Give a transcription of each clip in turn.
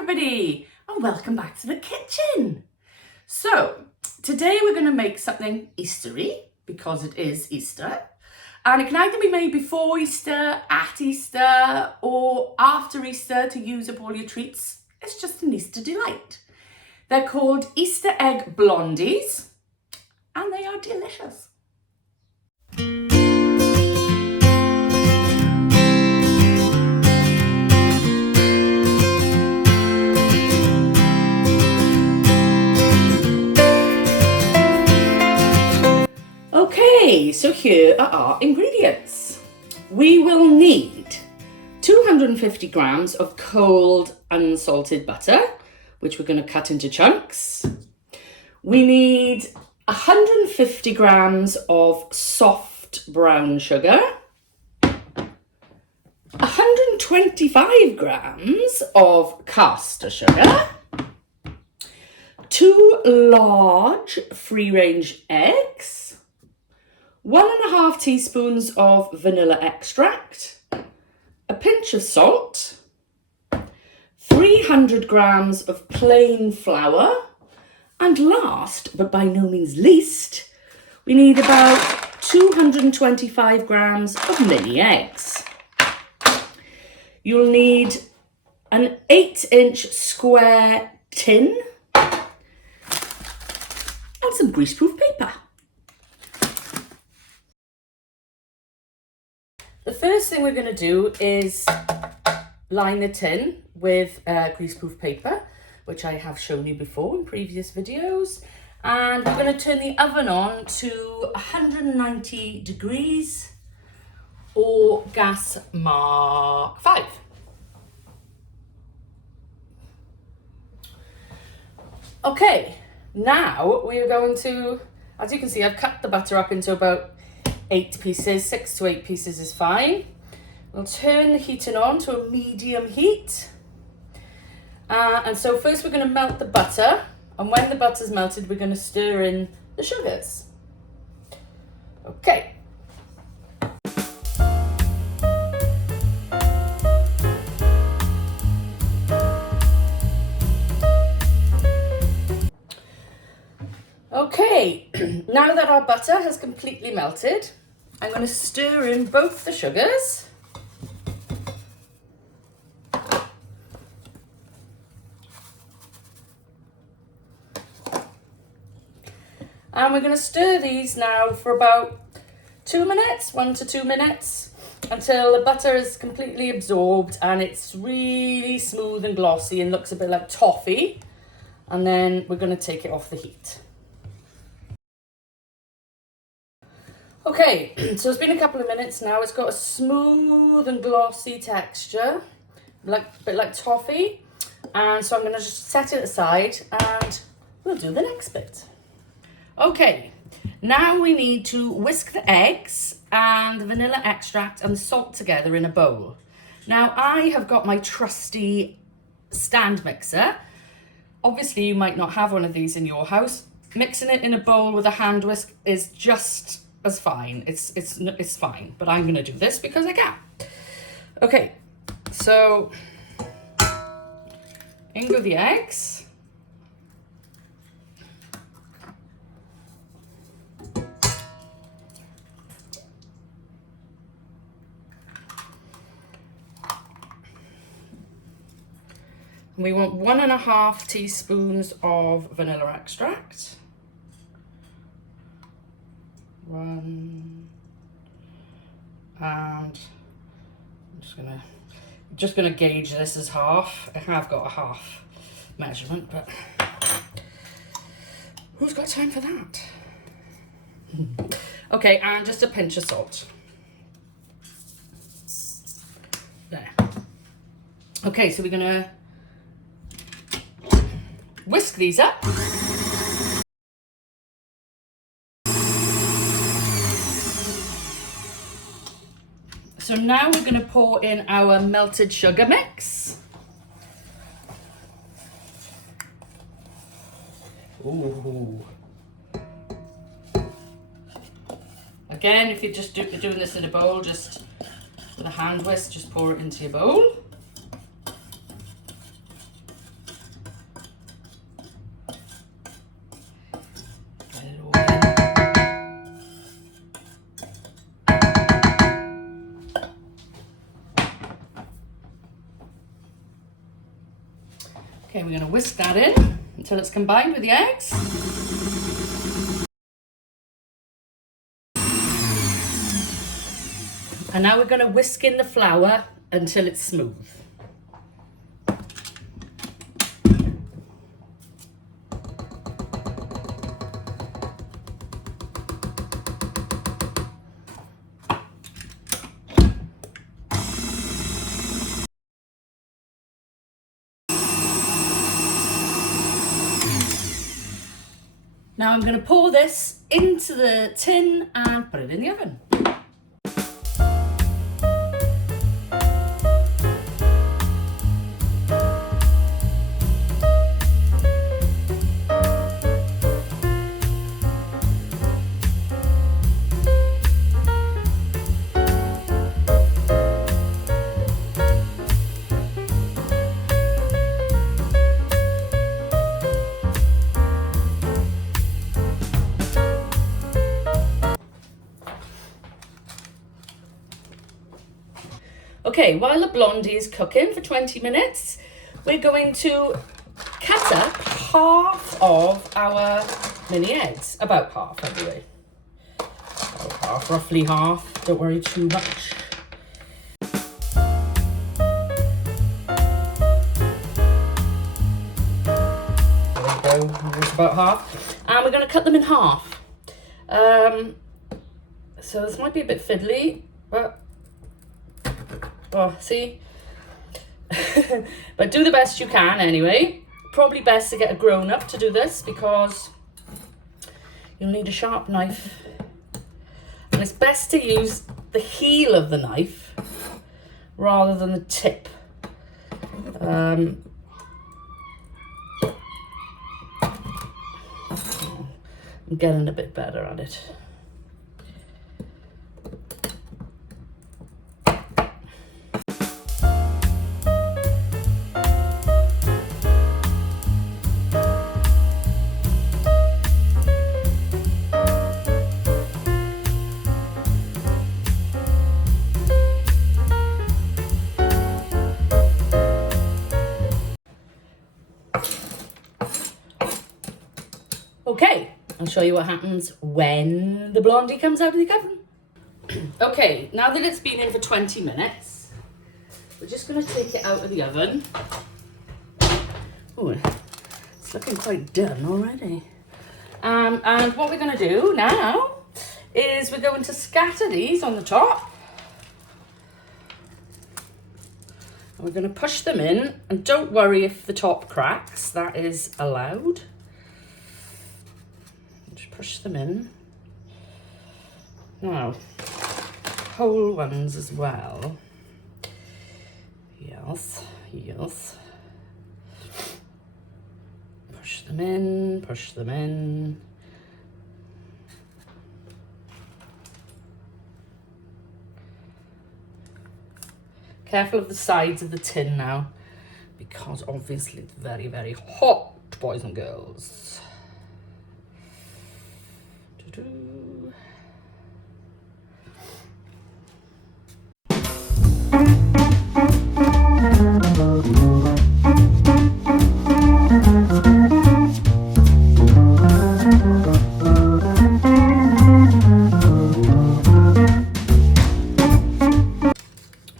everybody, and welcome back to the kitchen. So today we're going to make something Eastery because it is Easter, and it can either be made before Easter, at Easter, or after Easter to use up all your treats. It's just an Easter delight. They're called Easter Egg Blondies and they are delicious. Okay, so here are our ingredients. We will need 250 grams of cold unsalted butter, which we're going to cut into chunks. We need 150 grams of soft brown sugar, 125 grams of caster sugar, 2 large free-range eggs, 1.5 teaspoons of vanilla extract, a pinch of salt, 300 grams of plain flour, and last, but by no means least, we need about 225 grams of mini eggs. You'll need an 8-inch square tin and some greaseproof paper. The first thing we're going to do is line the tin with greaseproof paper, which I have shown you before in previous videos. And we're going to turn the oven on to 190 degrees or gas mark 5. Okay, now we are going to, as you can see, I've cut the butter up into about 8 pieces, 6 to 8 pieces is fine. We'll turn the heating on to a medium heat. And so first we're going to melt the butter, and when the butter's melted we're going to stir in the sugars. Okay. Okay, now that our butter has completely melted, I'm going to stir in both the sugars. And we're going to stir these now for about 2 minutes, 1 to 2 minutes, until the butter is completely absorbed and it's really smooth and glossy and looks a bit like toffee. And then we're going to take it off the heat. Okay, so it's been a couple of minutes now. It's got a smooth and glossy texture, a bit like toffee. And so I'm going to just set it aside and we'll do the next bit. Okay, now we need to whisk the eggs and the vanilla extract and the salt together in a bowl. Now I have got my trusty stand mixer. Obviously you might not have one of these in your house. Mixing it in a bowl with a hand whisk is just as fine. It's fine, but I'm gonna do this because I can. Okay, so in go the eggs. We want 1.5 teaspoons of vanilla extract. 1, and I'm just gonna gauge this as half. I have got a half measurement, but who's got time for that? Okay, and just a pinch of salt. There. Okay, so we're gonna whisk these up. So now we're going to pour in our melted sugar mix. Ooh. Again, if you're just doing this in a bowl, just with a hand whisk, just pour it into your bowl. Okay, we're going to whisk that in until it's combined with the eggs. And now we're going to whisk in the flour until it's smooth. Now I'm going to pour this into the tin and put it in the oven. Okay, while the blondie is cooking for 20 minutes, we're going to cut up half of our mini eggs. About half, anyway. About half, roughly half. Don't worry too much. There we go, it's about half. And we're going to cut them in half. So this might be a bit fiddly, but... Oh, see? But do the best you can anyway. Probably best to get a grown-up to do this because you'll need a sharp knife. And it's best to use the heel of the knife rather than the tip. I'm getting a bit better at it. Okay, I'll show you what happens when the blondie comes out of the oven. Okay, now that it's been in for 20 minutes, we're just going to take it out of the oven. Oh, it's looking quite done already. And what we're going to do now is we're going to scatter these on the top. And we're going to push them in, and don't worry if the top cracks, that is allowed. Push them in. Now, whole ones as well. Yes, yes. Push them in, push them in. Careful of the sides of the tin now, because obviously it's very, very hot, boys and girls.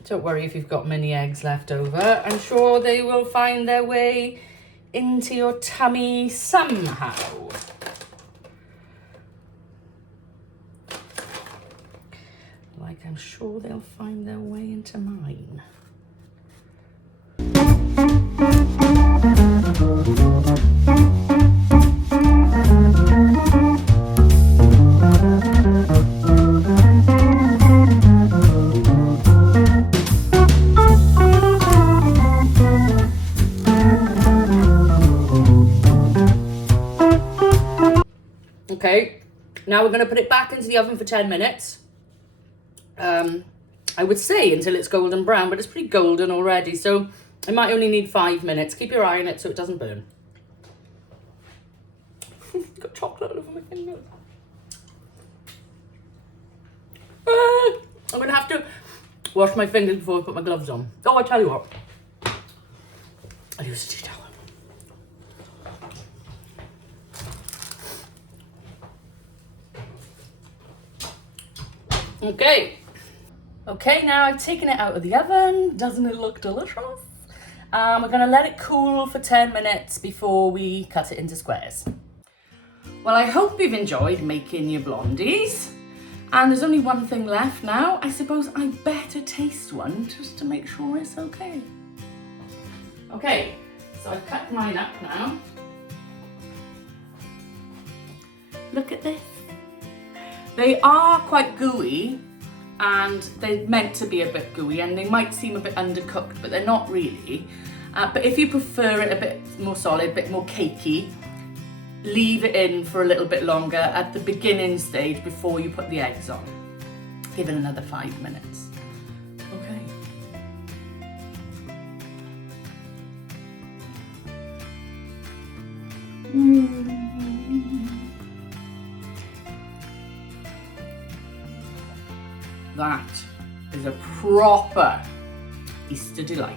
Don't worry if you've got mini eggs left over. I'm sure they will find their way into your tummy somehow. Like I'm sure they'll find their way into mine. Okay, now we're going to put it back into the oven for 10 minutes. I would say until it's golden brown, but it's pretty golden already, so it might only need 5 minutes. Keep your eye on it so it doesn't burn. Got chocolate all over my fingers. I'm going to have to wash my fingers before I put my gloves on. Oh, I tell you what. I'll use a tea towel. Okay, now I've taken it out of the oven. Doesn't it look delicious? We're gonna let it cool for 10 minutes before we cut it into squares. Well, I hope you've enjoyed making your blondies. And there's only one thing left now. I suppose I better taste one just to make sure it's okay. Okay, so I've cut mine up now. Look at this. They are quite gooey and they're meant to be a bit gooey and they might seem a bit undercooked, but they're not really. But if you prefer it a bit more solid, a bit more cakey, leave it in for a little bit longer at the beginning stage before you put the eggs on. Give it another 5 minutes. Okay. That is a proper Easter delight.